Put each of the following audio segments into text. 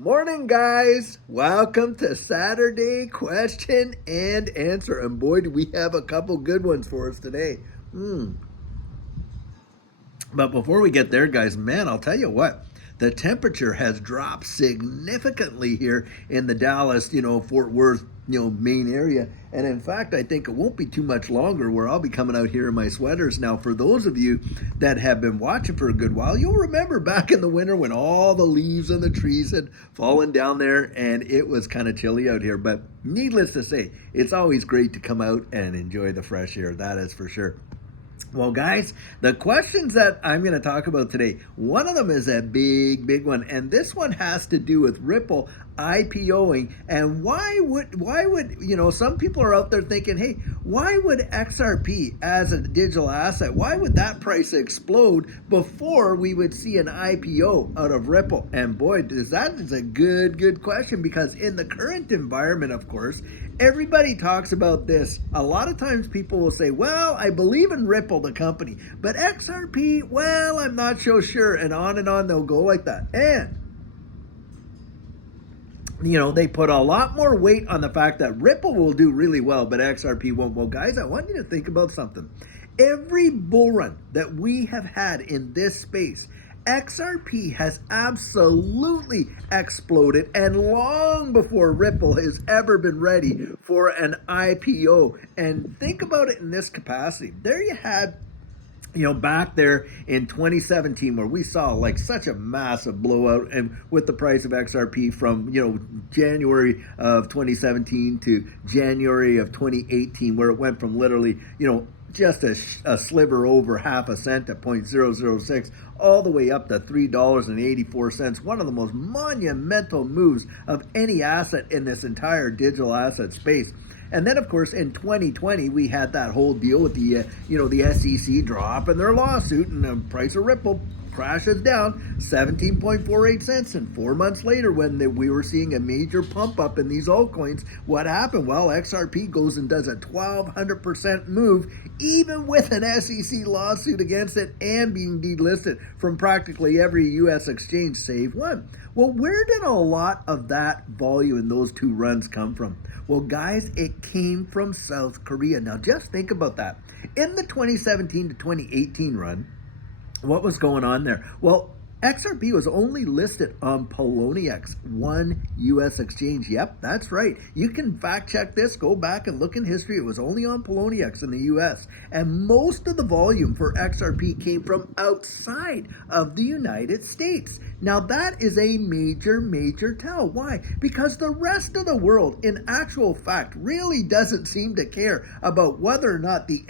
Morning, guys. Welcome to Saturday Question and Answer. And boy, do we have a couple good ones for us today. But before we get there, guys, man, I'll tell you what. The temperature has dropped significantly here in the Dallas, Fort Worth, main area. And in fact, I think it won't be too much longer where I'll be coming out here in my sweaters. Now, for those of you that have been watching for a good while, you'll remember back in the winter when all the leaves on the trees had fallen down there and it was kind of chilly out here. But needless to say, it's always great to come out and enjoy the fresh air. That is for sure. Well, guys, the questions that I'm going to talk about today, one of them is a big one, and this one has to do with Ripple IPOing. And why would some people are out there thinking, hey, why would XRP as a digital asset, why would that price explode before we would see an IPO out of Ripple? And boy, that is a good question, because in the current environment, of course, everybody talks about this. A lot of times people will say, well, I believe in Ripple, the company, but XRP, well, I'm not so sure. And on they'll go like that. And they put a lot more weight on the fact that Ripple will do really well, but XRP won't. Well, guys, I want you to think about something. Every bull run that we have had in this space, XRP has absolutely exploded, and long before Ripple has ever been ready for an IPO. And think about it in this capacity. There you had back there in 2017, where we saw like such a massive blowout, and with the price of XRP from January of 2017 to January of 2018, where it went from literally just a sliver over half a cent at 0.006 all the way up to $3.84, one of the most monumental moves of any asset in this entire digital asset space. And then, of course, in 2020, we had that whole deal with the SEC drop and their lawsuit, and the price of Ripple crashes down 17.48 cents. And 4 months later, when we were seeing a major pump up in these altcoins, what happened? Well, XRP goes and does a 1,200% move, even with an SEC lawsuit against it and being delisted from practically every U.S. exchange save one. Well, where did a lot of that volume in those two runs come from? Well, guys, it came from South Korea. Now, just think about that. In the 2017 to 2018 run, what was going on there? Well, XRP was only listed on Poloniex, one U.S. exchange. Yep, that's right. You can fact check this. Go back and look in history. It was only on Poloniex in the U.S. And most of the volume for XRP came from outside of the United States. Now, that is a major tell. Why? Because the rest of the world, in actual fact, really doesn't seem to care about whether or not the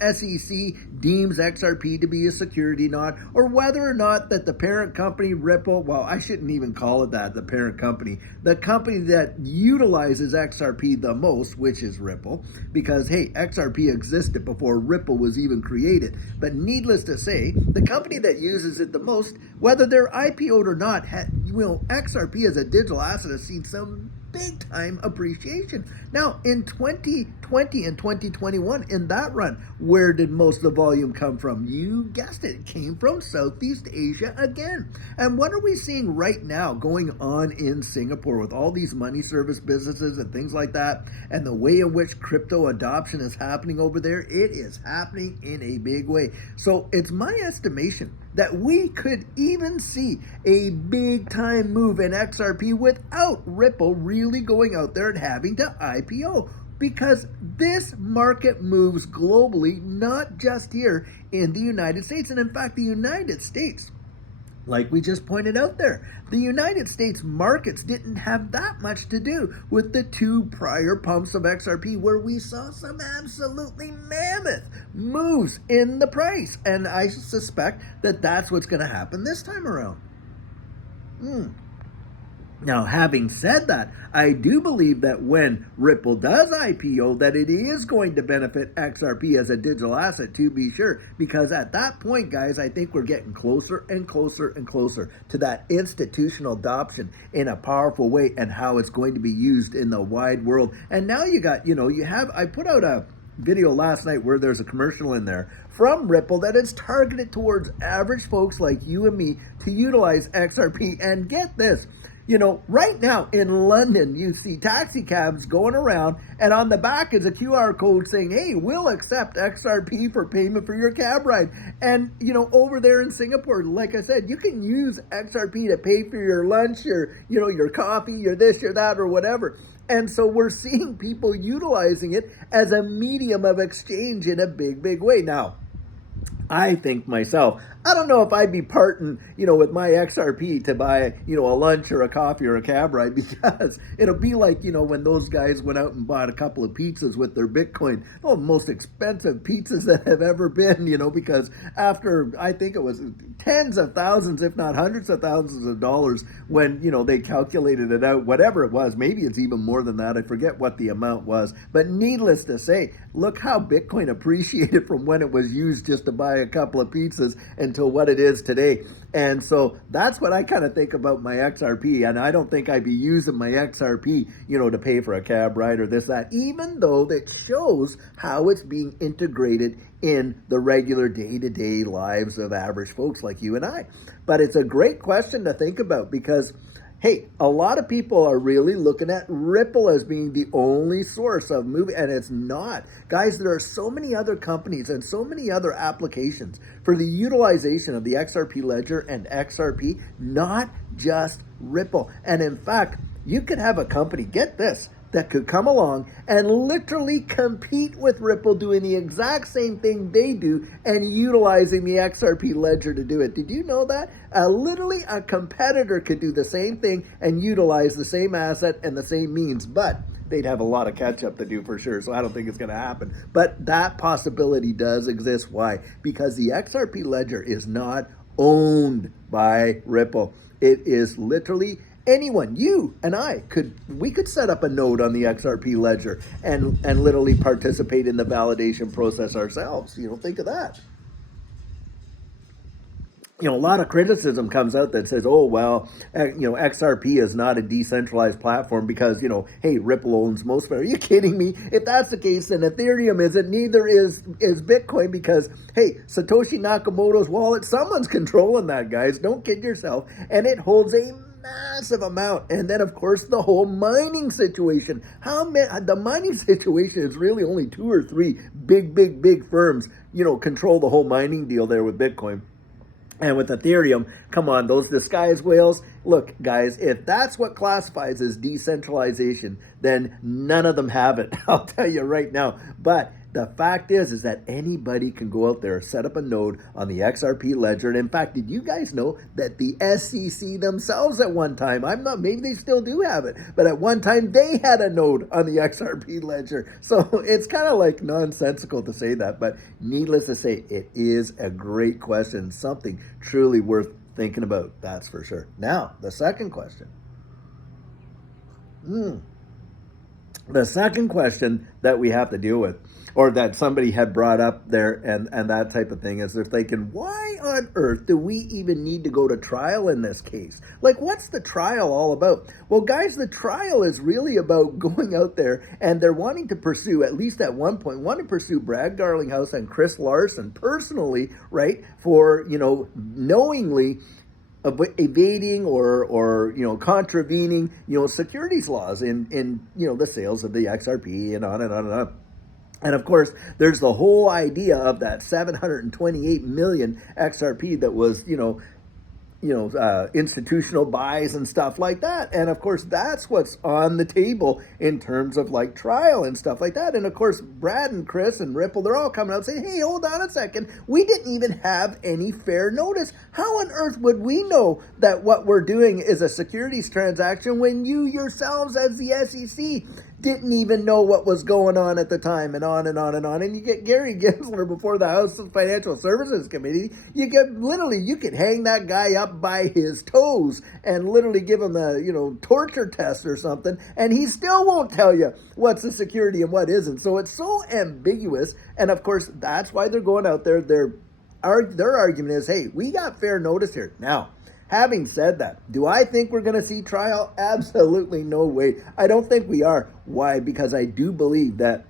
SEC deems XRP to be a security not, or whether or not that the parent company, Ripple, well, I shouldn't even call it that, the parent company, the company that utilizes XRP the most, which is Ripple, because, hey, XRP existed before Ripple was even created. But needless to say, the company that uses it the most, whether they're IPO'd or not, XRP as a digital asset has seen some big time appreciation. Now, in 2020 and 2021, in that run, where did most of the volume come from? You guessed it, it came from Southeast Asia again. And what are we seeing right now going on in Singapore with all these money service businesses and things like that, and the way in which crypto adoption is happening over there? It is happening in a big way. So it's my estimation that we could even see a big time move in XRP without Ripple really going out there and having to IPO. Because this market moves globally, not just here in the United States. And in fact, the United States, like we just pointed out there, the United States markets didn't have that much to do with the two prior pumps of XRP, where we saw some absolutely mammoth moves in the price. And I suspect that that's what's going to happen this time around. Now, having said that, I do believe that when Ripple does IPO, that it is going to benefit XRP as a digital asset, to be sure, because at that point, guys, I think we're getting closer and closer and closer to that institutional adoption in a powerful way, and how it's going to be used in the wide world. And now you got, I put out a video last night where there's a commercial in there from Ripple that is targeted towards average folks like you and me to utilize XRP. And get this, You know, right now in London, you see taxi cabs going around, and on the back is a QR code saying, hey, we'll accept XRP for payment for your cab ride. And, you know, over there in Singapore, like I said, you can use XRP to pay for your lunch, your coffee, your this, your that, or whatever. And so we're seeing people utilizing it as a medium of exchange in a big, big way. Now, I think myself, I don't know if I'd be parting, with my XRP to buy, a lunch or a coffee or a cab ride, because it'll be like, when those guys went out and bought a couple of pizzas with their Bitcoin, the most expensive pizzas that have ever been, because after, I think it was tens of thousands, if not hundreds of thousands of dollars when, they calculated it out, whatever it was, maybe it's even more than that. I forget what the amount was, but needless to say, look how Bitcoin appreciated from when it was used just to buy a couple of pizzas until what it is today. And so that's what I kind of think about my XRP. And I don't think I'd be using my XRP, to pay for a cab ride or this, that, even though that shows how it's being integrated in the regular day-to-day lives of average folks like you and I. But it's a great question to think about because, hey, a lot of people are really looking at Ripple as being the only source of moving, and it's not. Guys, there are so many other companies and so many other applications for the utilization of the XRP Ledger and XRP, not just Ripple. And in fact, you could have a company, get this, that could come along and literally compete with Ripple doing the exact same thing they do and utilizing the XRP Ledger to do it. Did you know that? Literally a competitor could do the same thing and utilize the same asset and the same means, but they'd have a lot of catch up to do for sure, so I don't think it's going to happen. But that possibility does exist. Why? Because the XRP Ledger is not owned by Ripple. It is literally anyone, you and I, we could set up a node on the XRP Ledger and literally participate in the validation process ourselves. Think of that. A lot of criticism comes out that says, oh, well, XRP is not a decentralized platform because, hey, Ripple owns most of it. Are you kidding me? If that's the case, then Ethereum isn't, neither is Bitcoin because, hey, Satoshi Nakamoto's wallet, someone's controlling that, guys. Don't kid yourself. And it holds a massive amount. And then, of course, the whole mining situation. The mining situation is really only 2 or 3 big firms, control the whole mining deal there with Bitcoin. And with Ethereum, come on, those disguised whales. Look, guys, if that's what classifies as decentralization, then none of them have it. I'll tell you right now. But the fact is that anybody can go out there, set up a node on the XRP Ledger. And in fact, did you guys know that the SEC themselves at one time, maybe they still do have it, but at one time they had a node on the XRP Ledger. So it's kind of like nonsensical to say that, but needless to say, it is a great question, something truly worth thinking about, that's for sure. Now, the second question. The second question that we have to deal with, or that somebody had brought up there and that type of thing, is they're thinking, why on earth do we even need to go to trial in this case? Like, what's the trial all about? Well, guys, the trial is really about going out there, and they're wanting to pursue, at least at one point, want to pursue Brad Garlinghouse and Chris Larson personally, right, for, knowingly evading or contravening, securities laws in the sales of the XRP and on and on and on. And of course, there's the whole idea of that 728 million XRP that was, institutional buys and stuff like that. And of course, that's what's on the table in terms of like trial and stuff like that. And of course, Brad and Chris and Ripple, they're all coming out saying, hey, hold on a second. We didn't even have any fair notice. How on earth would we know that what we're doing is a securities transaction when you yourselves as the SEC didn't even know what was going on at the time, and on and on and on. And you get Gary Gensler before the House Financial Services Committee. You could hang that guy up by his toes and literally give him a, torture test or something, and he still won't tell you what's a security and what isn't. So it's so ambiguous. And of course, that's why they're going out there. Their argument is, hey, we got fair notice here. Now, having said that, do I think we're going to see trial? Absolutely no way. I don't think we are. Why? Because I do believe that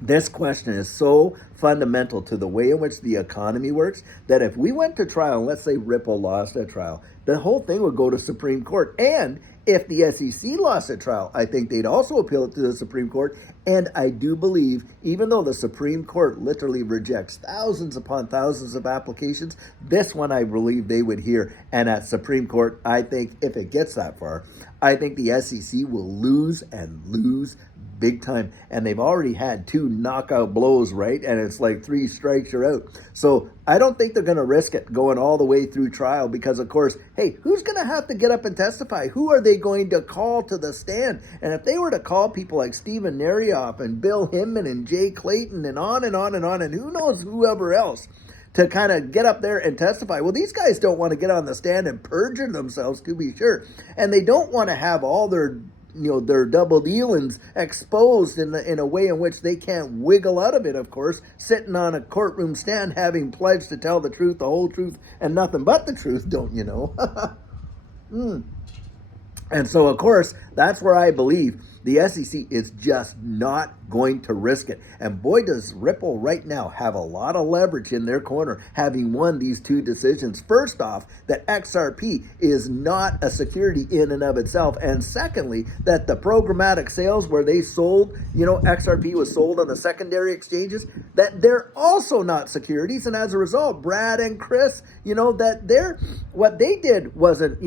this question is so fundamental to the way in which the economy works that if we went to trial, let's say Ripple lost at trial, the whole thing would go to Supreme Court. And If the SEC lost at trial, I think they'd also appeal it to the Supreme Court. And I do believe, even though the Supreme Court literally rejects thousands upon thousands of applications, this one I believe they would hear. And at Supreme Court, I think if it gets that far, I think the SEC will lose and lose big time. And they've already had 2 knockout blows, right? And it's like 3 strikes, you're out. So I don't think they're going to risk it going all the way through trial because, of course, hey, who's going to have to get up and testify? Who are they going to call to the stand? And if they were to call people like Stephen Narioff and Bill Hinman and Jay Clayton and on and on and on, and who knows whoever else, to kind of get up there and testify. Well, these guys don't want to get on the stand and perjure themselves, to be sure. And they don't want to have all their their double dealings exposed in a way in which they can't wiggle out of it, of course, sitting on a courtroom stand having pledged to tell the truth, the whole truth, and nothing but the truth, don't you know? And so, of course, that's where I believe the SEC is just not going to risk it. And boy, does Ripple right now have a lot of leverage in their corner, having won these 2 decisions. First off, that XRP is not a security in and of itself. And secondly, that the programmatic sales where they sold, XRP was sold on the secondary exchanges, that they're also not securities. And as a result, Brad and Chris, that what they did wasn't,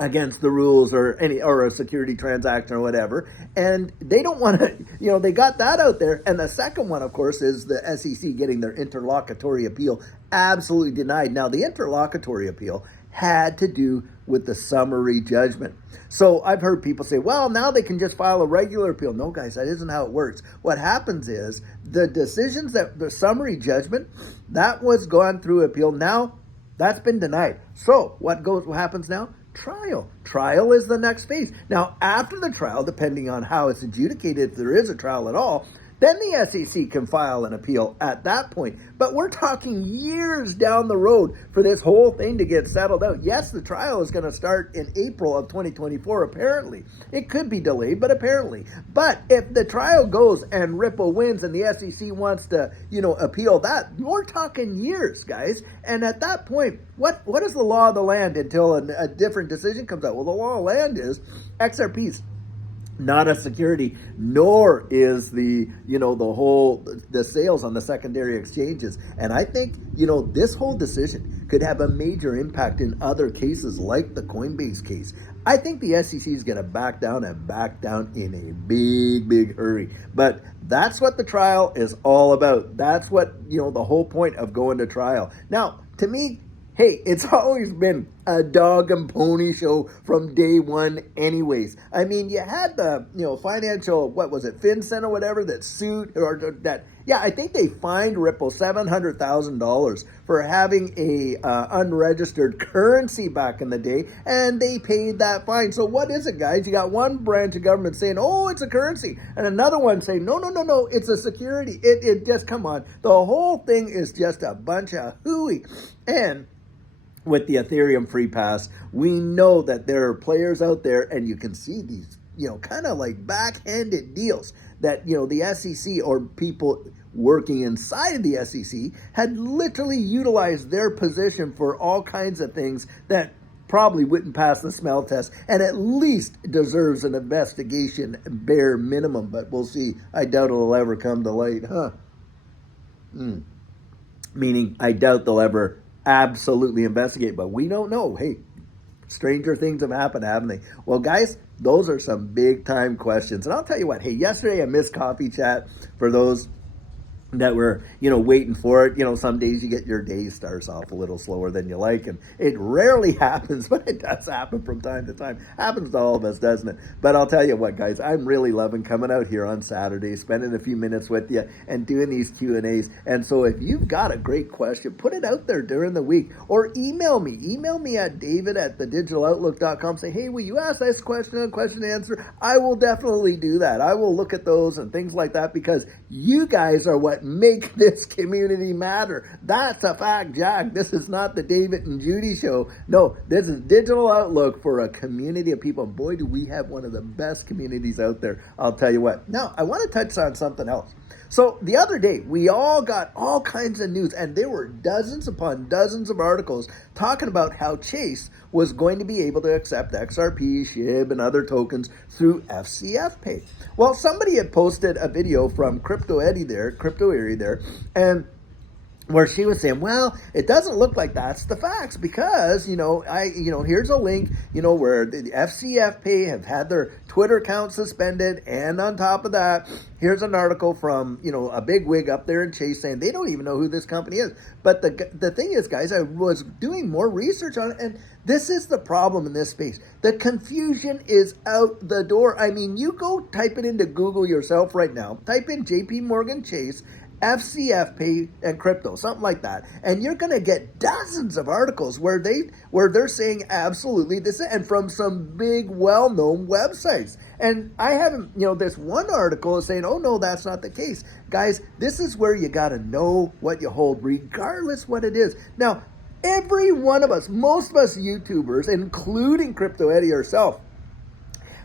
against the rules or a security transaction or whatever, and they don't want to, they got that out there. And the second one, of course, is the SEC getting their interlocutory appeal absolutely denied. Now, the interlocutory appeal had to do with the summary judgment. So I've heard people say, well, now they can just file a regular appeal. No, guys, that isn't how it works. What happens is the decisions that the summary judgment, that was gone through appeal. Now that's been denied. So what happens now? Trial. Trial is the next phase. Now, after the trial, depending on how it's adjudicated, if there is a trial at all, then the SEC can file an appeal at that point. But we're talking years down the road for this whole thing to get settled out. Yes, the trial is going to start in April of 2024, apparently. It could be delayed, but apparently. But if the trial goes and Ripple wins and the SEC wants to, appeal that, we're talking years, guys. And at that point, what is the law of the land until a different decision comes out? Well, the law of the land is XRP's not a security, nor is the sales on the secondary exchanges. And I think, this whole decision could have a major impact in other cases like the Coinbase case. I think the SEC is going to back down in a big, big hurry. But that's what the trial is all about. That's what, the whole point of going to trial. Now, to me, hey, it's always been a dog and pony show from day one anyways. I mean, you had the, financial, FinCEN or whatever that sued, I think they fined Ripple $700,000 for having a unregistered currency back in the day, and they paid that fine. So what is it, guys? You got one branch of government saying, oh, it's a currency, and another one saying, no, it's a security. It just, come on. The whole thing is just a bunch of hooey. And with the Ethereum free pass, we know that there are players out there, and you can see these, kind of like backhanded deals that, the SEC or people working inside of the SEC had literally utilized their position for all kinds of things that probably wouldn't pass the smell test and at least deserves an investigation bare minimum. But we'll see. I doubt it'll ever come to light, Meaning, I doubt they'll ever absolutely investigate, but we don't know. Hey, stranger things have happened, haven't they? Well, guys, those are some big time questions. And I'll tell you what, hey, yesterday I missed coffee chat for those that were, waiting for it. Some days you get your day starts off a little slower than you like, and it rarely happens, but it does happen from time to time. Happens to all of us, doesn't it? But I'll tell you what, guys, I'm really loving coming out here on Saturday, spending a few minutes with you and doing these Q&As. And so if you've got a great question, put it out there during the week, or email me at david@thedigital.outlook.com. Say, hey, will you ask this question and answer? I will definitely do that. I will look at those and things like that, because you guys are what that make this community matter. That's a fact, Jack. This is not the David and Judy show. No, this is Digital Outlook for a community of people. Boy, do we have one of the best communities out there. I'll tell you what. Now, I want to touch on something else. So the other day, we all got all kinds of news, and there were dozens upon dozens of articles talking about how Chase was going to be able to accept XRP, SHIB, and other tokens through FCF Pay. Well, somebody had posted a video from Crypto Eddie there, and where she was saying, well, it doesn't look like that's the facts because, here's a link, where the FCF Pay have had their Twitter account suspended. And on top of that, here's an article from, a big wig up there in Chase saying they don't even know who this company is. But the thing is, guys, I was doing more research on it, and this is the problem in this space. The confusion is out the door. I mean, you go type it into Google yourself right now. Type in JP Morgan Chase, FCF Pay, and crypto, something like that, and you're going to get dozens of articles where they're saying absolutely this, and from some big well-known websites. And I haven't, this one article is saying, oh no, that's not the case. Guys, this is where you got to know what you hold, regardless what it is. Now, every one of us, most of us YouTubers, including Crypto Eddie herself,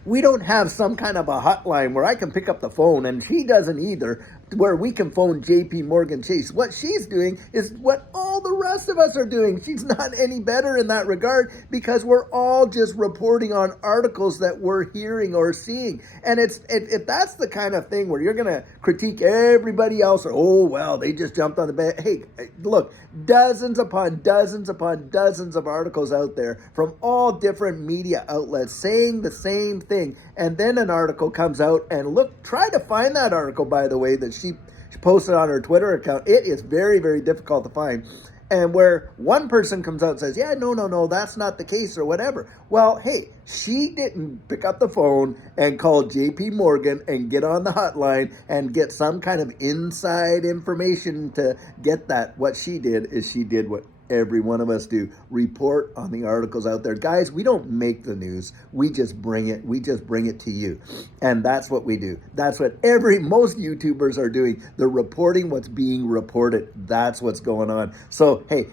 we don't have some kind of a hotline where I can pick up the phone, and she doesn't either, where we can phone JP Morgan Chase. What she's doing is what all the rest of us are doing. She's not any better in that regard because we're all just reporting on articles that we're hearing or seeing. And if that's the kind of thing where you're going to critique everybody else, or, oh, well, they just jumped on the bed. Hey, look, dozens upon dozens upon dozens of articles out there from all different media outlets saying the same thing. And then an article comes out, and look, try to find that article, by the way, that she posted on her Twitter account. It is very, very difficult to find. And where one person comes out and says, yeah, no, that's not the case, or whatever. Well, hey, she didn't pick up the phone and call JP Morgan and get on the hotline and get some kind of inside information to get that. What she did is she did what every one of us do: report on the articles out there. Guys, we don't make the news. We just bring it. We just bring it to you. And that's what we do. That's what most YouTubers are doing. They're reporting what's being reported. That's what's going on. So, hey,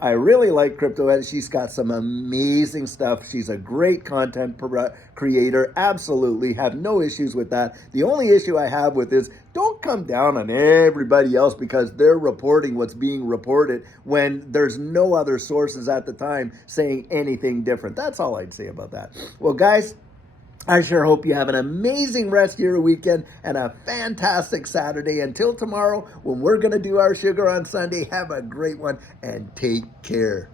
I really like Crypto Ed. She's got some amazing stuff. She's a great content creator. Absolutely. Have no issues with that. The only issue I have with is, don't come down on everybody else because they're reporting what's being reported when there's no other sources at the time saying anything different. That's all I'd say about that. Well, guys, I sure hope you have an amazing rest of your weekend and a fantastic Saturday. Until tomorrow, when we're going to do our sugar on Sunday, have a great one and take care.